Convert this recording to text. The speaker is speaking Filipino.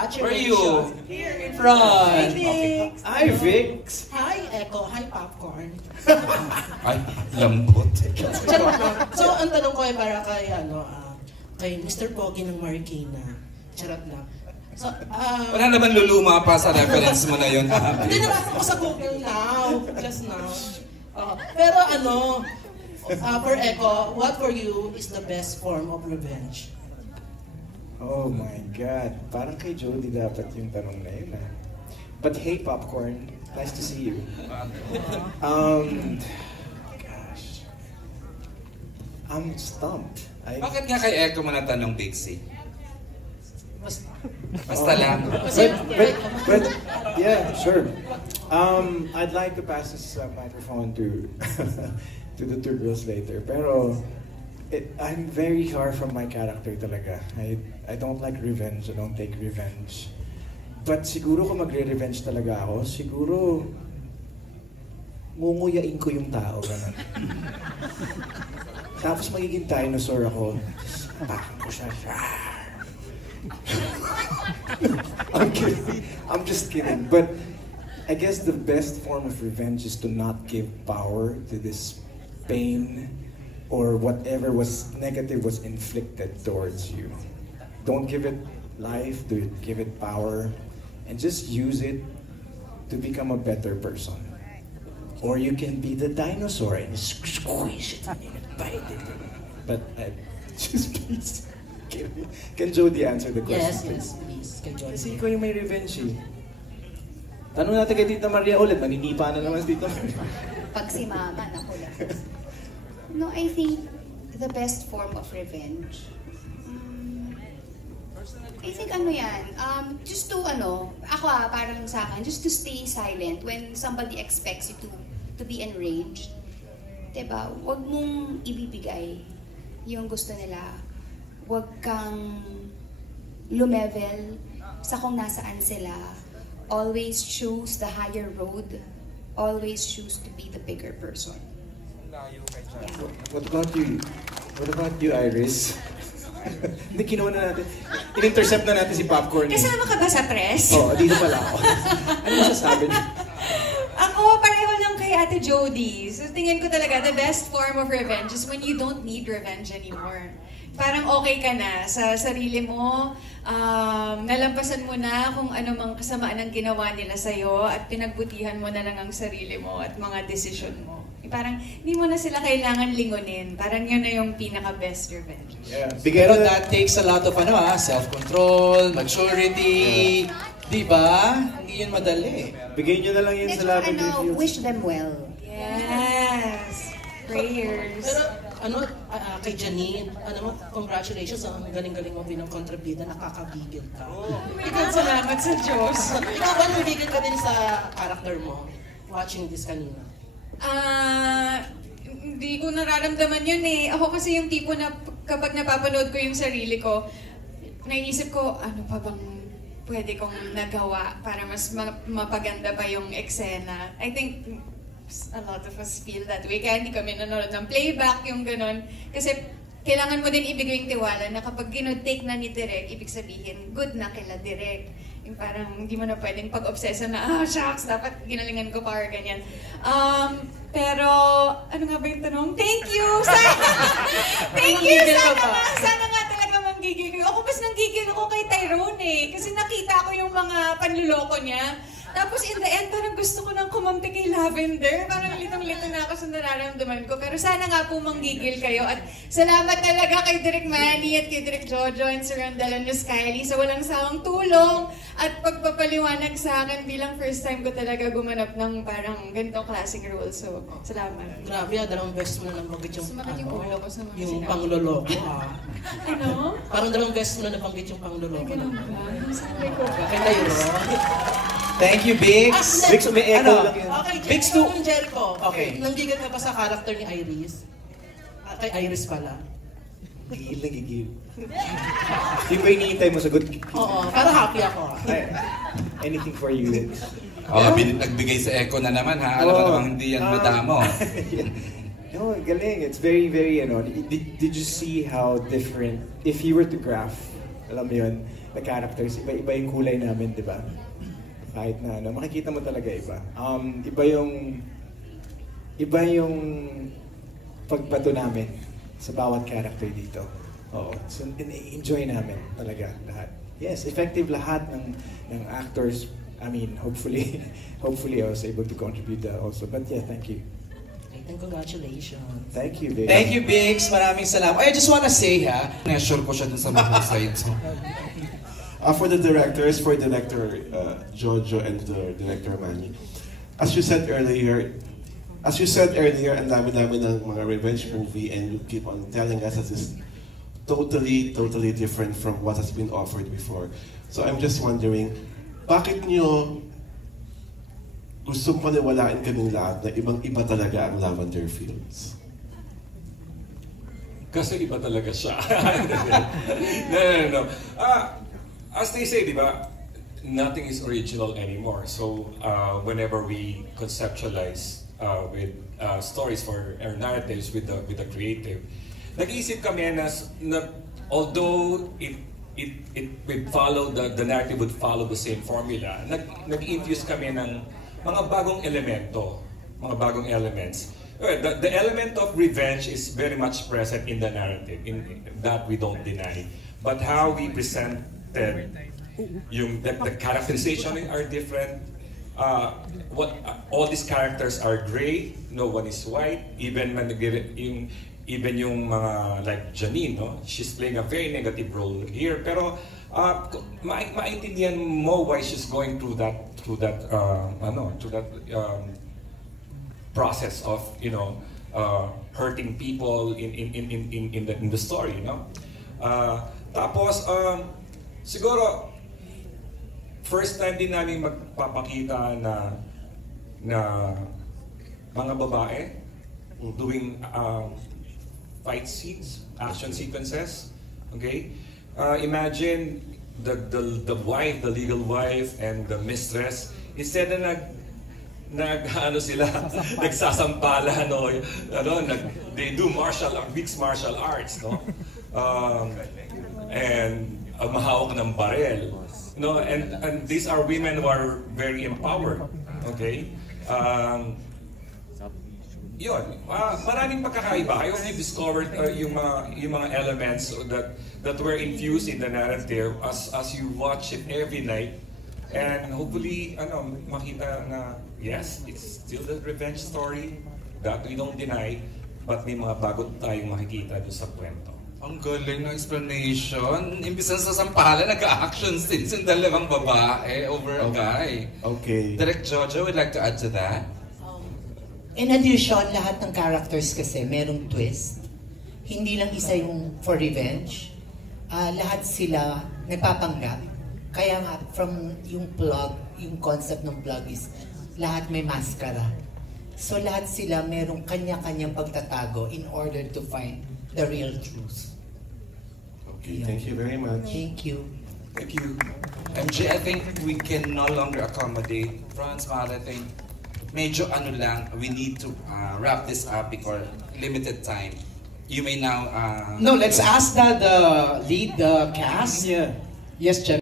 Where are you? congratulations. Here in Hi, front. Vix. Hi, Vix. Hi, Echo. Hi, Popcorn. Ay, lambot. So, ang tanong ko ay para kay, kay Mr. Pogi ng Marikina. Charot lang. So, Wala naman luluma pa sa reference mo na yun. hindi nabasa ko sa Google now. Just now. Pero for Echo, what for you is the best form of revenge? Oh my God. Parang kay Jody dapat yung tanong na yun, ah. But hey, Popcorn. Nice to see you. Gosh. I'm stumped. Bakit nga kay Echo mo natanong, Bixie? Basta lang. But yeah, sure. I'd like to pass this microphone to to the two girls later. Pero I'm very far from my character talaga. I don't like revenge. I don't take revenge. But siguro kung magre-revenge talaga ako, siguro ngunguyain ko yung tao. Ganun. Tapos magiging dinosaur ako. Takan ko siya. I'm kidding. I'm just kidding. But I guess the best form of revenge is to not give power to this pain or whatever was negative was inflicted towards you. Don't give it life, give it power, and just use it to become a better person. Or you can be the dinosaur and squeeze it and bite it. But just please, can Jody answer the question? Yes, please. Kasi ikaw yung may revenge eh. Tanong natin kay Tita Maria ulit, maninipa na naman si Tita Maria. Pag si Mama, naku lang. No, I think the best form of revenge, I think just to ako parang sa akin, just to stay silent when somebody expects you to be enraged. Diba? Huwag mong ibibigay yung gusto nila. Huwag kang lumevel sa kung nasaan sila. Always choose the higher road. Always choose to be the bigger person. Yeah. What about you? What about you, Iris? Hindi, kinuha na natin. In-intercept na natin si Popcorn. Kasama ka ba sa press? Oo, dito pala ako. Ano masasabi niyo? Ako, pareho lang kay Ate Jody. So tingin ko talaga, the best form of revenge is when you don't need revenge anymore. Parang okay ka na sa sarili mo, nalampasan mo na kung ano mang kasamaan ang ginawa nila sa'yo at pinagbutihan mo na lang ang sarili mo at mga desisyon mo. Parang hindi mo na sila kailangan lingunin. Parang yun na yung pinaka-best revenge. Yeah. Pero that takes a lot of self-control, maturity, di ba? Hindi yun madali. Bigay nyo na lang yun sa lahat ng reviews. Wish them well. Yes! Prayers. Pero kay Janine, congratulations, ang galing-galing mo bilang kontrabida, nakakabigil ka. Ikaw, salamat sa Diyos. Ikaw ba nabigil ka din sa character mo, watching this kanina? Hindi ko nararamdaman yun eh. Ako kasi yung tipo na kapag napapanood ko yung sarili ko, naisip ko, ano pa bang pwede kong nagawa para mas mapaganda pa yung eksena. I think a lot of us feel that way. Kaya hindi kami nanonood ng playback, yung ganon. Kasi kailangan mo din ibigay yung tiwala na kapag take na ni Direk, ibig sabihin, good na kila Direk. Yung parang hindi mo na pwedeng pag-obsesa na, shucks, dapat ginalingan ko pa or ganyan. Pero, ano nga ba yung tanong? Thank you! Thank you! Sana nga talaga manggigil ko. Ako mas nanggigil ako kay Tyrone eh. Kasi nakita ko yung mga panluloko niya. Tapos in the end, parang gusto ko nang kumampi kay Lavender. Parang litong-lito na ako sa nararamdaman ko. Pero sana nga po manggigil kayo. At salamat talaga kay Direk Manny at kay Direk Jojo and Sir Randall and Miss Kylie sa walang sawang tulong at pagpapaliwanag sa akin bilang first time ko talaga gumanap ng parang ganitong klaseng role. So, salamat. Grabe, dalawang beses mo na nabanggit yung, Sumakit yung ulo ko sa mga yung sinabi. pangloloko, Ano? Parang dalawang beses mo na nabanggit yung pangloloko. Ganun ba? Sabi ko ba? Kay Tyrone. Thank you, Bix. Vix, may echo lang yun. Okay, Bix Jericho. to- Jericho. Okay. Nanggigil ka ba sa character ni Iris? Kay Iris pala. Gigil na gigil. Di ba iniintay mo sagot? Oo, para happy ako. Anything for you, Vix. Nagbigay sa Echo na naman ha. Alam mo namang hindi yan madamo. No, galing. It's very, very, did you see how different, if you were to graph, alam mo yun, the characters, iba-iba yung kulay namin, di ba? Kahit na ano, makikita mo talaga iba. Iba yung pagbato namin sa bawat character dito. Oo. So, enjoy namin talaga lahat. Yes, effective lahat ng actors. I mean, hopefully I was able to contribute also. But yeah, thank you. And congratulations. Thank you, Vic. Thank you, Biggs. Maraming salamat. I just wanna say, Sure ko siya dun sa mahusay. So, For the directors, for Director Jojo and the Director Manny, as you said earlier, ang dami-dami ng mga revenge movie, and you keep on telling us that it's totally different from what has been offered before. So I'm just wondering, bakit nyo gustong paniwalaan kaming lahat na ibang-iba talaga ang Lavender Fields? Kasi iba talaga siya. No. As they say, di ba, nothing is original anymore. So whenever we conceptualize with stories for our narratives with the creative, nag-iisip kami na although it would follow the narrative would follow the same formula, nag-infuse kami ng mga bagong elemento, mga bagong elements. The element of revenge is very much present in the narrative, in that we don't deny. But how we presented the characterization are different. All these characters are gray, no one is white. Even yung mga like Janine, no? She's playing a very negative role here. Pero maintindihan mo why she's going through that process of hurting people in the story, no? Tapos siguro first time din namin magpapakita na mga babae doing fight scenes, action sequences. Okay, imagine the wife, the legal wife, and the mistress, instead na nagsasampala, they do mixed martial arts, no? And mahawak ng barel, no? And these are women who are very empowered, okay? Maraming pagkakaiba. I hope you discovered yung mga elements that were infused in the narrative as you watch it every night. And hopefully, makita na, yes, it's still the revenge story that we don't deny, but may mga bago tayong makikita doon sa kwento. ang galing ng explanation. Imbis na sa sampalan, nag-action scenes yung dalawang babae over a guy. Okay. Direct Jojo would like to add to that? In addition, lahat ng characters kasi merong twist. Hindi lang isa yung for revenge. Lahat sila nagpapanggap. Kaya nga, from yung plug, yung concept ng plug is lahat may maskara. So lahat sila merong kanya-kanyang pagtatago in order to find the real truth. Okay, thank you very much. Thank you. Thank you. MJ, I think we can no longer accommodate. Franz, Mahal, I think medyo ano lang, we need to wrap this up because limited time. You may now... No, let's ask the lead cast. Yeah. Yes, Jem.